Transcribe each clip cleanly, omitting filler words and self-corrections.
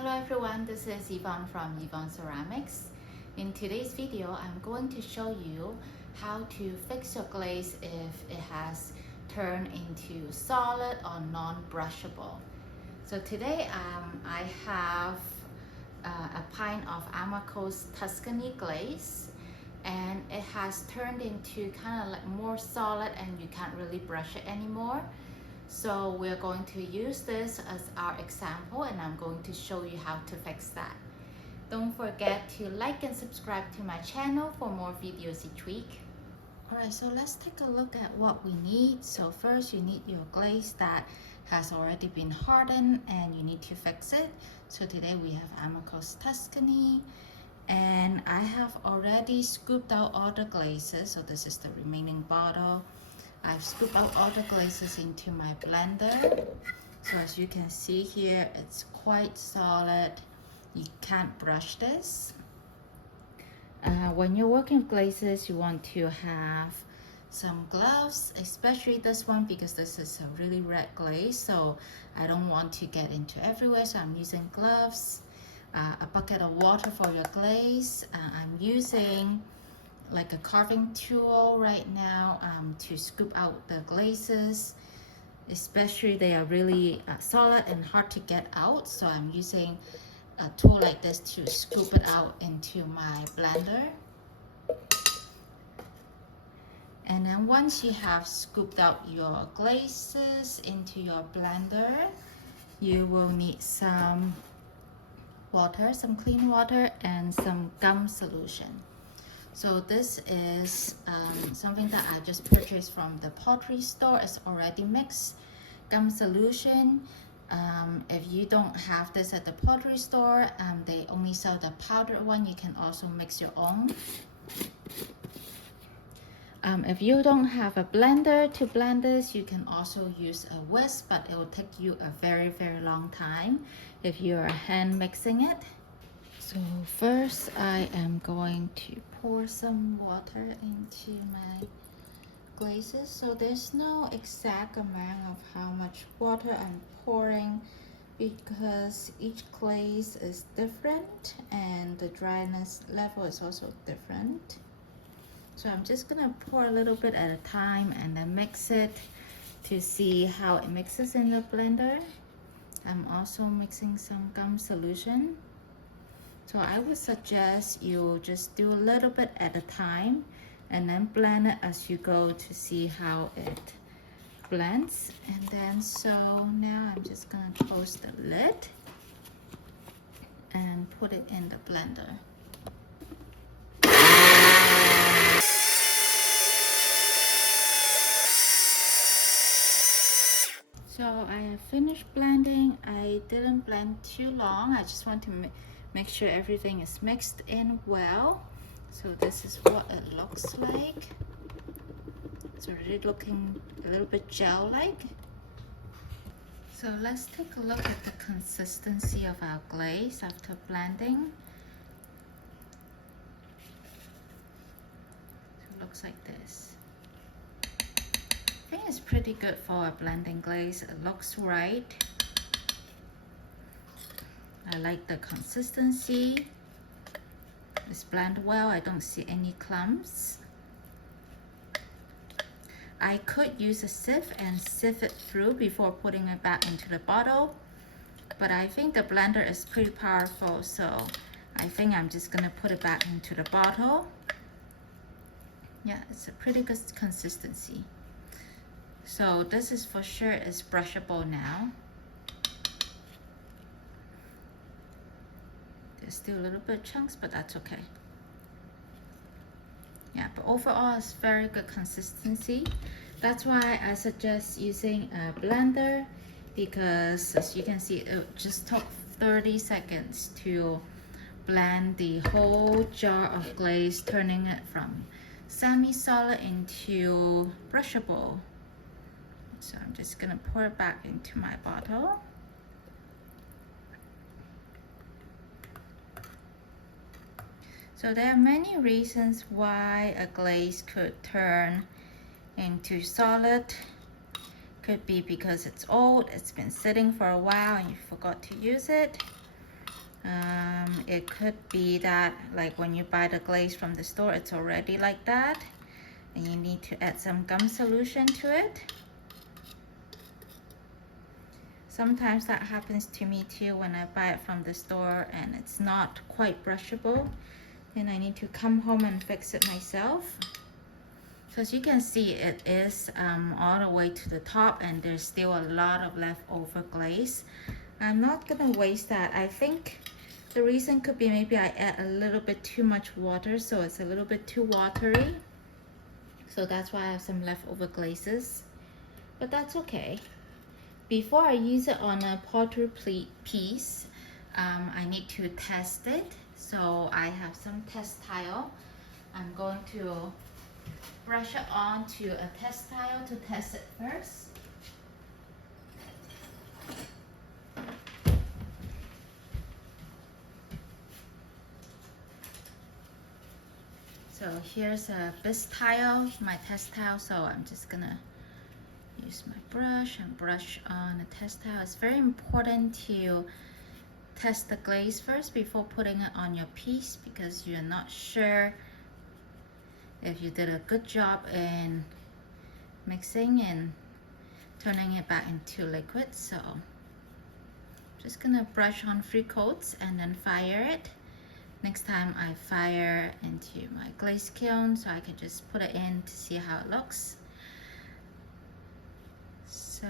Hello everyone, this is Yvonne from Yvonne Ceramics. In today's video, I'm going to show you how to fix your glaze if it has turned into solid or non-brushable. So today I have a pint of Amaco's Tuscany glaze, and it has turned into kind of like more solid and you can't really brush it anymore. So we're going to use this as our example, and I'm going to show you how to fix that. Don't forget to like and subscribe to my channel for more videos each week. Alright, so let's take a look at what we need. So first you need your glaze that has already been hardened and you need to fix it. So today we have Amaco's Tuscany, and I have already scooped out all the glazes. So this is the remaining bottle. I've scooped out all the glazes into my blender. So as you can see here, it's quite solid. You can't brush this. When you're working with glazes, you want to have some gloves, especially this one because this is a really red glaze, so I don't want to get into everywhere, so I'm using gloves. A bucket of water for your glaze. I'm using like a carving tool right now to scoop out the glazes, especially they are really solid and hard to get out, so I'm using a tool like this to scoop it out into my blender. And then once you have scooped out your glazes into your blender, you will need some water, some clean water, and some gum solution. So this is something that I just purchased from the Pottery store. It's already mixed gum solution. If you don't have this at the Pottery store, they only sell the powdered one. You can also mix your own. If you don't have a blender to blend this, you can also use a whisk, but it will take you a very long time if you are hand mixing it. So first I am going to pour some water into my glazes. So there's no exact amount of how much water I'm pouring because each glaze is different and the dryness level is also different. So I'm just gonna pour a little bit at a time and then mix it to see how it mixes in the blender. I'm also mixing some gum solution. So I would suggest you just do a little bit at a time and then blend it as you go to see how it blends. And then so now I'm just gonna close the lid and put it in the blender. So I have finished blending. I didn't blend too long. I just want to make sure everything is mixed in well. So this is what it looks like. It's already looking a little bit gel-like. So let's take a look at the consistency of our glaze after blending. So it looks like this. I think it's pretty good for a blending glaze. It looks right. I like the consistency. It's blended well. I don't see any clumps. I could use a sieve and sieve it through before putting it back into the bottle, but I think the blender is pretty powerful, so I think I'm just gonna put it back into the bottle. Yeah, it's a pretty good consistency. So this is for sure is brushable now. There's still a little bit of chunks, but that's okay. Yeah, but overall it's very good consistency. That's why I suggest using a blender, because as you can see, it just took 30 seconds to blend the whole jar of glaze, turning it from semi-solid into brushable. So I'm just gonna pour it back into my bottle. So there are many reasons why a glaze could turn into solid. Could be because it's old, it's been sitting for a while and you forgot to use it. It could be that like when you buy the glaze from the store, it's already like that, and you need to add some gum solution to it. Sometimes that happens to me too when I buy it from the store and it's not quite brushable. Then I need to come home and fix it myself. So as you can see, it is all the way to the top and there's still a lot of leftover glaze. I'm not gonna waste that. I think the reason could be maybe I add a little bit too much water, so it's a little bit too watery. So that's why I have some leftover glazes, but that's okay. Before I use it on a pottery piece, I need to test it. So I have some test tile. I'm going to brush it onto a test tile to test it first. So here's a bisque tile, my test tile. So I'm just gonna use my brush and brush on the test tile. It's very important to test the glaze first before putting it on your piece, because you're not sure if you did a good job in mixing and turning it back into liquid. So I'm just gonna brush on 3 coats and then fire it. Next time I fire into my glaze kiln, so I can just put it in to see how it looks. So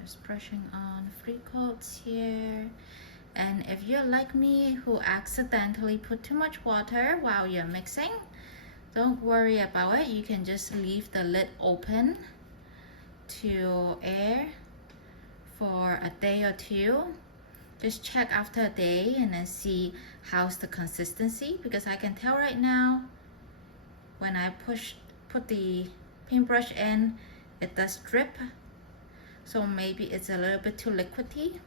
just brushing on 3 coats here. And if you're like me who accidentally put too much water while you're mixing, don't worry about it. You can just leave the lid open to air for a day or 2. Just check after a day and then see how's the consistency, because I can tell right now when I put the paintbrush in, it does drip. So maybe it's a little bit too liquidy.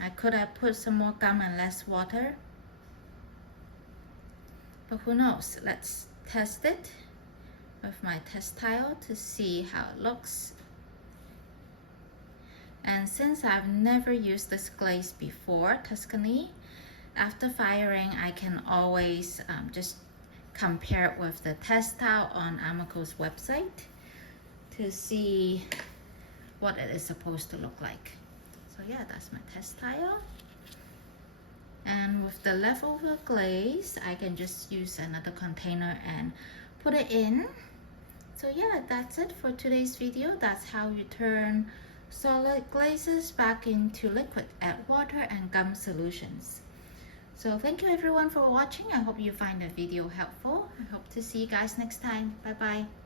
I could have put some more gum and less water, but who knows. Let's test it with my test tile to see how it looks. And since I've never used this glaze before, Tuscany, after firing I can always just compare it with the test tile on Amaco's website to see what it is supposed to look like. So yeah, that's my test tile. And with the leftover glaze, I can just use another container and put it in. So yeah, that's it for today's video. That's how you turn solid glazes back into liquid, add water and gum solutions. So thank you everyone for watching. I hope you find the video helpful. I hope to see you guys next time. Bye bye.